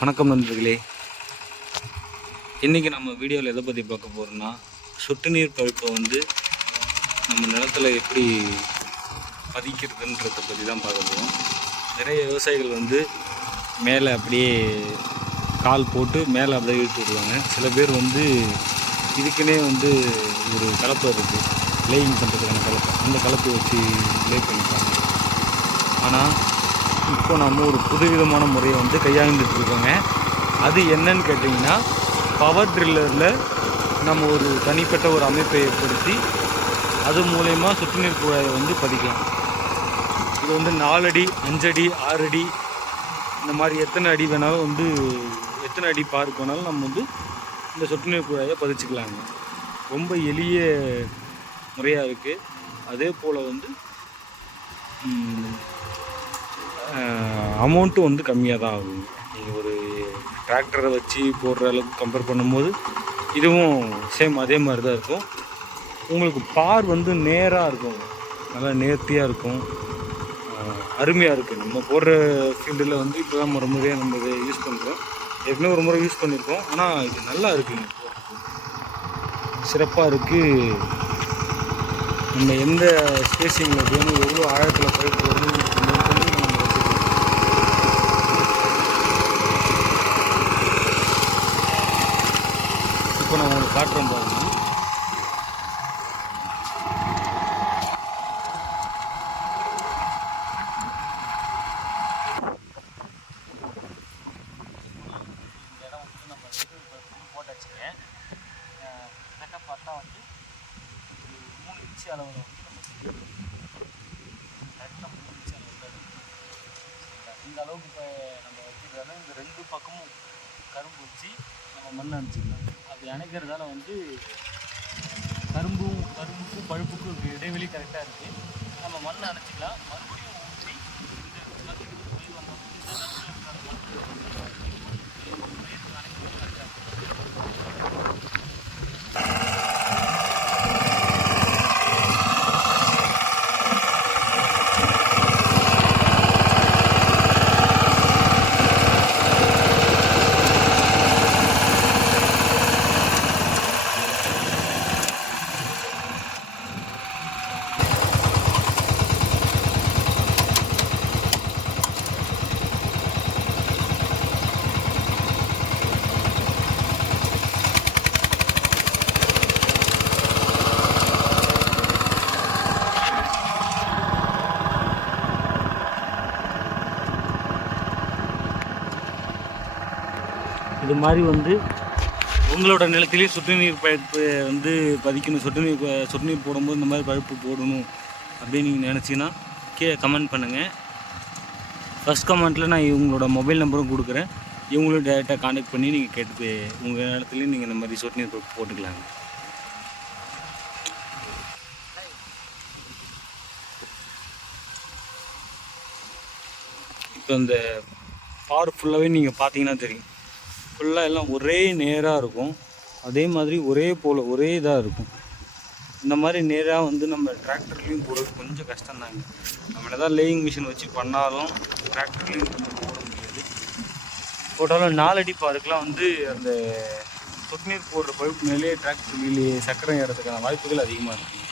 வணக்கம் நண்பர்களே. இன்றைக்கி நம்ம வீடியோவில் எதை பற்றி பார்க்க போகிறோம்னா சொட்டு நீர் பழுப்பை வந்து நம்ம நிலத்துல எப்படி பதிக்கிறதுன்றதை பற்றி தான் பார்க்க போகிறோம் நிறைய விவசாயிகள் வந்து மேலே அப்படியே கால் போட்டு மேலே அப்படியே இழுத்து விடுவாங்க. சில பேர் வந்து இதுக்குன்னே வந்து ஒரு கலப்பை இருக்குது லேயிங் பண்ணுறதுக்கான கலப்பை. அந்த கலப்பை வச்சு லே பண்ணிப்பாங்க. ஆனால் இப்போ நம்ம ஒரு புதுவிதமான முறையை வந்து கையாண்டுட்டுருக்கோங்க அது என்னன்னு கேட்டிங்கன்னா பவர் ட்ரில்லரில் நம்ம ஒரு தனிப்பட்ட ஒரு அமைப்பை ஏற்படுத்தி அது மூலயமா சொட்டுநீர் குழாயை வந்து பதிக்கலாம். இது வந்து நாலடி அஞ்சடி ஆறடி இந்த மாதிரி எத்தனை அடி வேணாலும் வந்து எத்தனை அடி பார்க் வேணாலும் நம்ம வந்து இந்த சொட்டுநீர் குழாயை பதிச்சுக்கலாங்க. ரொம்ப எளிய முறையாக இருக்குது அதே போல் வந்து அமௌண்ட்டும் வந்து கம்மியாக தான் ஆகும் நீங்கள் ஒரு டிராக்டரை வச்சு போடுற அளவுக்கு கம்பேர் பண்ணும்போது இதுவும் சேம் அதே மாதிரி தான் இருக்கும். உங்களுக்கு பார் வந்து நேராக இருக்கும். நல்லா நேர்த்தியாக இருக்கும். அருமையாக இருக்குது நம்ம போடுற ஃபீல்டில் வந்து இப்போ தான் முறை முறையாக நம்ம இதை யூஸ் பண்ணுறோம் ஏற்கனவே ஒரு முறை யூஸ் பண்ணியிருக்கோம். ஆனால் இது நல்லா இருக்குங்க சிறப்பாக இருக்குது நம்ம எந்த ஸ்பேசிங்கில் வேணும் எவ்வளோ ஆழத்தில் பைப் வரணும் நம்ம வச்சுக்கலாம் காட்டுறோம் பாருங்க. பார்த்தா வந்து மூணு இன்ச்சு அளவில் வந்து நம்ம மூணு இன்ச்சு அளவில் இந்த அளவுக்கு இப்போ நம்ம வைக்கிறதால இந்த ரெண்டு பக்கமும் கரும்பு வச்சு நம்ம மண் அணைச்சிக்கலாம். அப்படி அணைக்கிறதால வந்து கரும்பும் கரும்புக்கும் பழுப்புக்கும் இடைவெளி கரெக்டாக இருக்குது நம்ம மண் அணைச்சிக்கலாம். மறுபடியும் இது மாதிரி வந்து உங்களோட நிலத்திலேயே சொட்டு நீர் பைப்பு வந்து பதிக்கணும். சொட்டு நீர் சொட்டு நீர் போடும்போது இந்த மாதிரி பைப்பு போடணும் அப்படின்னு நீங்கள் நினச்சிங்கன்னா கீழே கமெண்ட் பண்ணுங்கள் ஃபஸ்ட் கமெண்ட்டில் நான் இவங்களோட மொபைல் நம்பரும் கொடுக்குறேன். இவங்களும் டேரெக்டாக காண்டாக்ட் பண்ணி நீங்கள் கேட்டு உங்கள் நிலத்துலேயும் நீங்கள் இந்த மாதிரி சொட்டு நீர் பைப்பு போட்டுக்கலாங்க. இப்போ இந்த பார் ஃபுல்லாகவே நீங்கள் பார்த்தீங்கன்னா தெரியும். ஃபுல்லாக எல்லாம் ஒரே நேராக இருக்கும். அதே மாதிரி ஒரே போல் ஒரே இதாக இருக்கும். இந்த மாதிரி நேராக வந்து நம்ம டிராக்டர்லேயும் போகிறது கொஞ்சம் கஷ்டம்தாங்க. நம்ம தான் லேயிங் மிஷின் வச்சு பண்ணாலும் டிராக்டர்லேயும் கொஞ்சம் போட முடியாது. போட்டாலும் நாலடி பாருக்கெலாம் வந்து அந்த சொட்டு நீர் போடுற பழுப்பு மேலேயே டிராக்டர் வீலு சக்கரம் ஏறதுக்கான வாய்ப்புகள் அதிகமாக இருக்குது